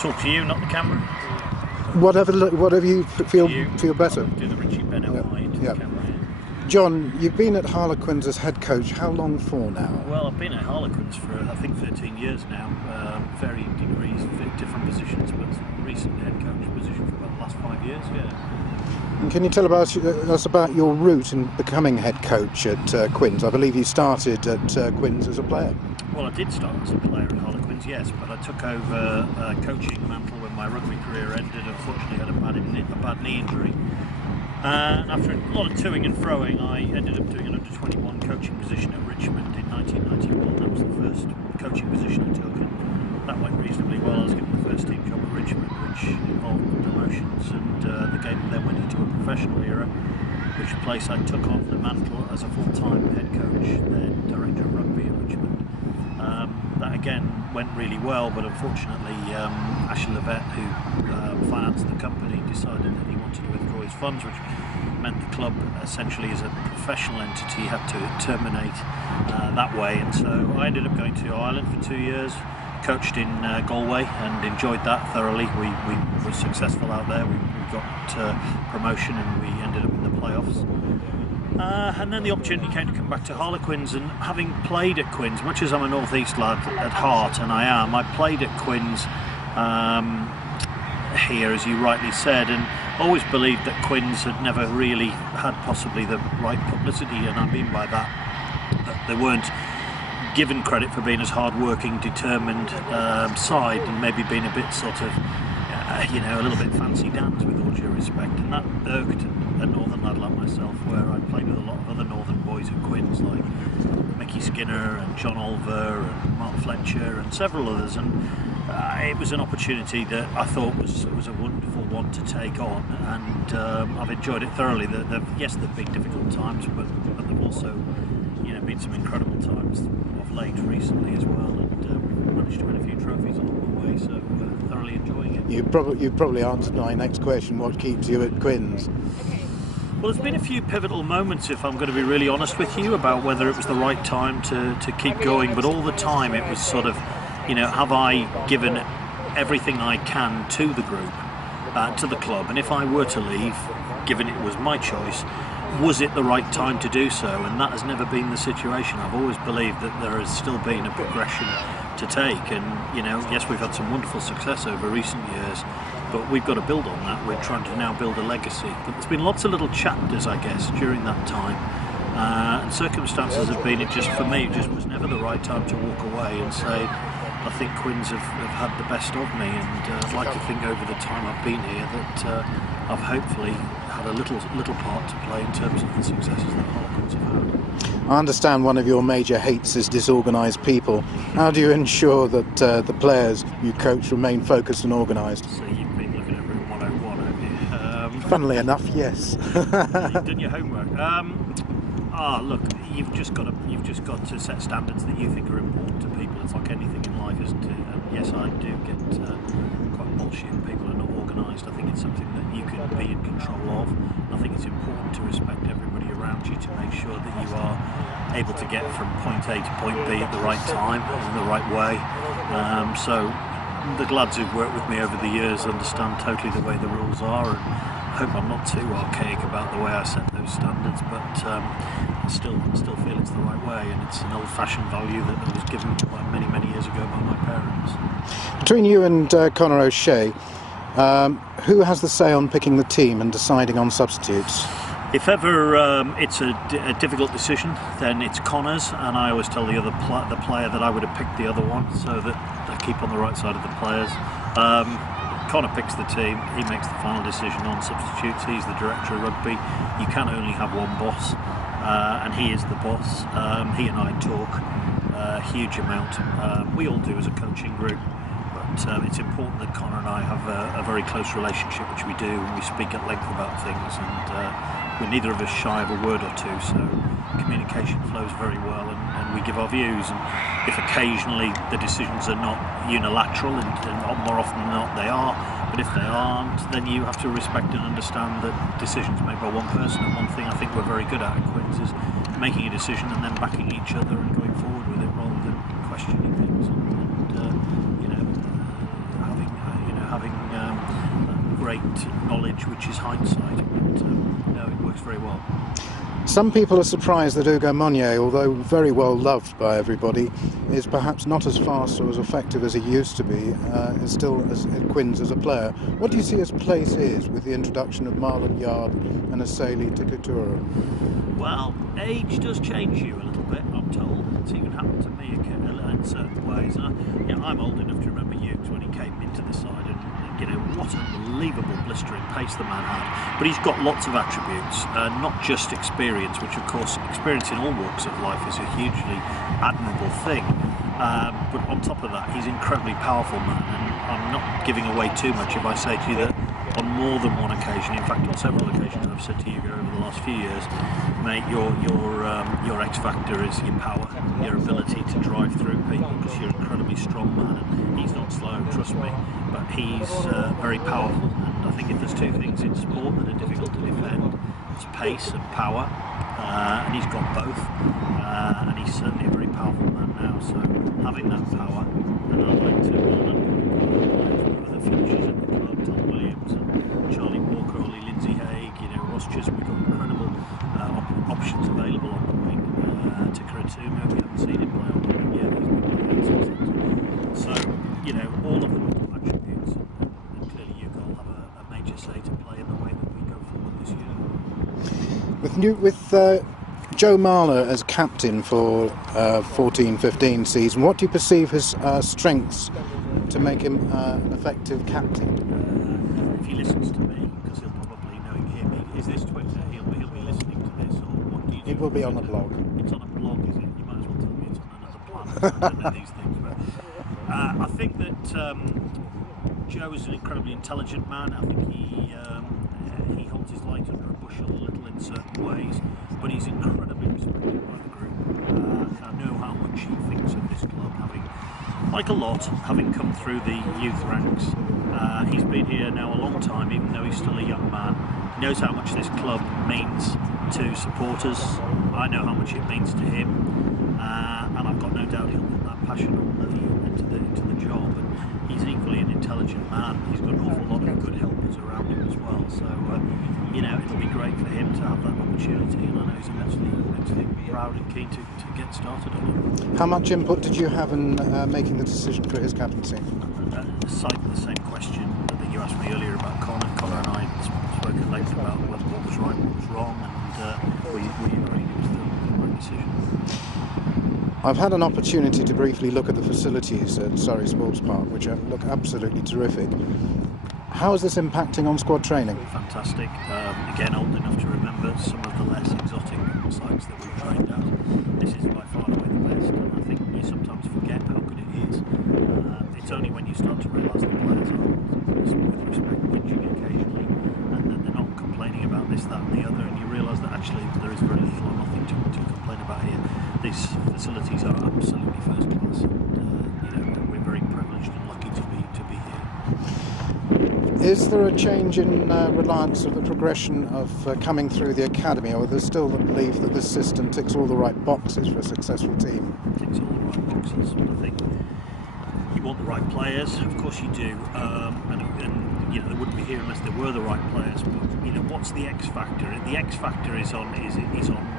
talk to you, not the camera. Whatever you feel better. Do the Richie Bennett into the camera. John, you've been at Harlequins as head coach. How long for now? Well, I've been at Harlequins for I think 13 years now, varying degrees, different positions, but recent head coach position for about the last 5 years. Yeah. And can you tell us about your route in becoming head coach at Quins? I believe you started at Quins as a player. Well, I did start as a player at Harlequins, yes, but I took over coaching mantle when my rugby career ended. Unfortunately, I had a bad knee injury. And after a lot of toing and froing, I ended up doing an under-21 coaching position at Richmond in 1991. That was the first coaching position I took, and that went reasonably well. I was given the first team job at Richmond, which involved promotions, and the game then went into a professional era, which place I took on the mantle as a full-time head coach, then director of rugby at Richmond. That again went really well, but unfortunately Ashley Levette, who financed the company, decided that he wanted to withdraw his funds, which meant the club essentially as a professional entity had to terminate that way, and so I ended up going to Ireland for 2 years, coached in Galway and enjoyed that thoroughly. We were successful out there. We got promotion and we ended up in the playoffs. And then the opportunity came to come back to Harlequins, and having played at Quins, much as I'm a North East lad at heart, and I played at Quins here, as you rightly said, and always believed that Quins had never really had possibly the right publicity, and I mean by that they weren't given credit for being as hard-working, determined side, and maybe being a bit sort of, a little bit fancy dance, with all due respect, and that irked a northern lad like myself, where I played with a lot of other northern boys at Quins, like Mickey Skinner and John Olver and Mark Fletcher and several others, and it was an opportunity that I thought was a wonderful one to take on, and I've enjoyed it thoroughly. Yes, there've been difficult times, but there've also been some incredible times of late recently as well, and we've managed to win a few trophies along the way, so thoroughly enjoying it. You've probably answered my next question: what keeps you at Quins? Well, there's been a few pivotal moments, if I'm going to be really honest with you, about whether it was the right time to keep going, but all the time it was sort of, have I given everything I can to the group, to the club, and if I were to leave, given it was my choice, was it the right time to do so? And that has never been the situation. I've always believed that there has still been a progression to take, and yes, we've had some wonderful success over recent years, but we've got to build on that. We're trying to now build a legacy, but there's been lots of little chapters, I guess, during that time, and circumstances have been, it just was never the right time to walk away and say, I think Quins have had the best of me, and I'd like to think over the time I've been here that I've hopefully had a little part to play in terms of the successes that Harlequins have had. I understand one of your major hates is disorganised people. How do you ensure that the players you coach remain focused and organised? So you've been looking at Room 101, have you? Funnily enough, yes. You've done your homework. Look, you've just got to set standards that you think are important to people. It's like anything in life, isn't it? And yes, I do get quite bullshit when people are not organised. I think it's something that you can be in control of. I think it's important to respect everybody around you, to make sure that you are able to get from point A to point B at the right time, in the right way. So the lads who've worked with me over the years understand totally the way the rules are, and I hope I'm not too archaic about the way I set those standards, but I still feel it's the right way, and it's an old-fashioned value that was given many years ago by my parents. Between you and Conor O'Shea, who has the say on picking the team and deciding on substitutes? If ever it's a difficult decision, then it's Conor's, and I always tell the player that I would have picked the other one, so that I keep on the right side of the players. Conor picks the team, he makes the final decision on substitutes, he's the director of rugby. You can only have one boss, and he is the boss. He and I talk a huge amount. We all do as a coaching group, but it's important that Conor and I have a very close relationship, which we do, and we speak at length about things, and we're neither of us shy of a word or two, so communication flows very well, and we give our views, and if occasionally the decisions are not unilateral, and more often than not they are, but if they aren't, then you have to respect and understand that decisions made by one person, and one thing I think we're very good at Quins is making a decision and then backing each other and going forward with it rather than questioning things, and having great knowledge, which is hindsight. But no, it works very well. Some people are surprised that Ugo Monye, although very well loved by everybody, is perhaps not as fast or as effective as he used to be, is still at Quins as a player. What do you see his place is with the introduction of Marlon Yard and Aseli Tikutura? Well, age does change you a little bit, I'm told. It's even happened to me in certain ways. I'm old enough to remember Hughes when he came into the side, and what unbelievable blistering pace the man had. But he's got lots of attributes, not just experience, which of course experience in all walks of life is a hugely admirable thing. But on top of that, he's an incredibly powerful man, and I'm not giving away too much if I say to you that on more than one occasion, in fact on several occasions, I've said to you over the last few years, mate, your X factor is your power, your ability to drive through people, because you're an incredibly strong man, and he's not slow, trust me, but he's very powerful. And I think if there's two things in sport that are difficult to defend, it's pace and power, and he's got both, and he's certainly a very powerful man now. So having that power, and I'd like to other finishers at the club, Tom Williams and Charlie Walker, Ollie Lindsay Haig, Ross Chisholm, we've got incredible options available on the wing. To Karatuma, we haven't seen him play on the wing yet. He's been playing so all of them have got attributes, and clearly Hugo will have a major say to play in the way that we go forward this year. With Joe Marler as captain for 14-15 season, what do you perceive his strengths to make him an effective captain? If he listens to me, because he'll probably hear me. Is this Twitter? He'll be listening to this, or what do you do? It will be on the blog. It's on a blog, is it? You might as well tell me it's on another planet. I don't know these things, but I think that Joe is an incredibly intelligent man. I think he holds his light under a bushel a little in certain ways, but he's incredibly respected by the group. I know how much he thinks of this club, having come through the youth ranks. He's been here now a long time, even though he's still a young man. He knows how much this club means to supporters. I know how much it means to him, and I've got no doubt he'll put that passion into the job. And he's equally an intelligent man. He's got an awful lot of good helpers around him as well. So it'll be great for him to have that opportunity, and I know he's immensely proud and keen to get started on it. How much input did you have in making the decision for his captaincy? Cite the same question that you asked me earlier about Connor. Connor and I spoke at length about what was right, what was wrong, and we agreed it was the right decision. I've had an opportunity to briefly look at the facilities at Surrey Sports Park, which look absolutely terrific. How is this impacting on squad training? Fantastic. Again, old enough to remember some of the less exotic sites that we've trained at. This is by far and away the best, and I think you sometimes forget how good it is. It's only when you start to realise the players are, with respect, whinging occasionally, and that they're not complaining about this, that and the other, and you realise that actually there is very little or nothing to complain about here. These facilities are absolutely first class, and we're very privileged and lucky to be here. Is there a change in reliance of the progression of coming through the academy, or there's still the belief that this system ticks all the right boxes for a successful team? Ticks all the right boxes. I think you want the right players, of course you do, and they wouldn't be here unless there were the right players. But what's the X factor? The X factor is on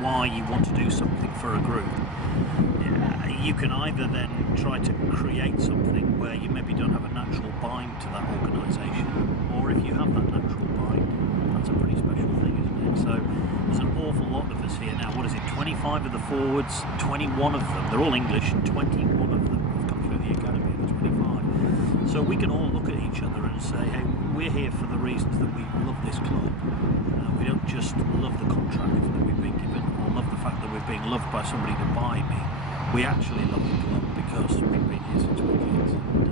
why you want to do something for a group. You can either then try to create something where you maybe don't have a natural bind to that organisation, or if you have that natural bind, that's a pretty special thing, isn't it? So there's an awful lot of us here now. What is it, 25 of the forwards, 21 of them, they're all English, and 21 of them have come through the academy, the 25. So we can all look at each other and say, hey, we're here for the reasons that we love this club. We don't just love the contract that we've been given, or love the fact that we're being loved by somebody to buy me. We actually love the club because we've been here since we're kids, and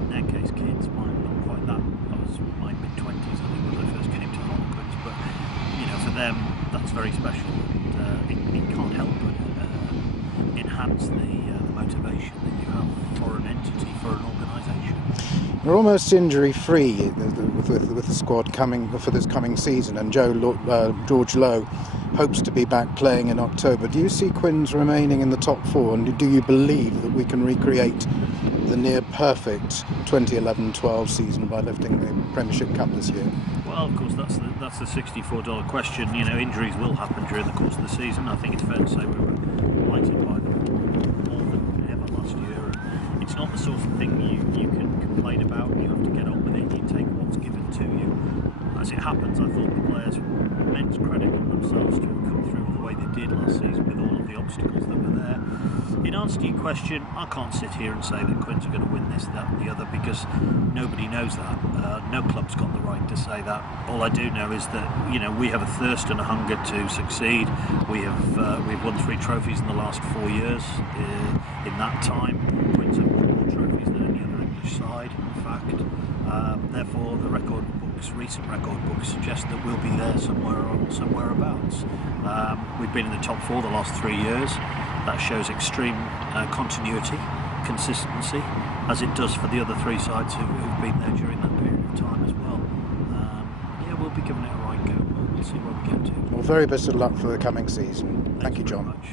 in their case kids, mine not quite that. I was in my mid-20s, I think, when I first came to Harlequins, but for them that's very special, and it can't help but enhance the motivation that you have for an entity, for an organisation. We're almost injury-free with the squad coming for this coming season, and George Lowe hopes to be back playing in October. Do you see Quins remaining in the top four, and do you believe that we can recreate the near-perfect 2011-12 season by lifting the Premiership Cup this year? Well, of course, that's the $64 question. You know, injuries will happen during the course of the season. I think it's fair to say we were blighted by them more than ever last year. And it's not the sort of thing you can complain about. You have to get on with it. You take what's given to you. As it happens, I thought the players immense credit on themselves to have come through the way they did last season with all of the obstacles that were there. In answer to your question, I can't sit here and say that Quins are going to win this, that and the other, because nobody knows that. No club's got the right to say that. All I do know is that, you know, we have a thirst and a hunger to succeed. We've won 3 trophies in the last 4 years. In that time, Quins have won more trophies than any other English side, in fact. Therefore, the recent record books suggest that we'll be there somewhere abouts. We've been in the top 4 the last 3 years. That shows extreme continuity, consistency, as it does for the other 3 sides who've been there during that period of time as well. Yeah, we'll be giving it a right go. We'll see where we get to. Well, very best of luck for the coming season. Thank you, John.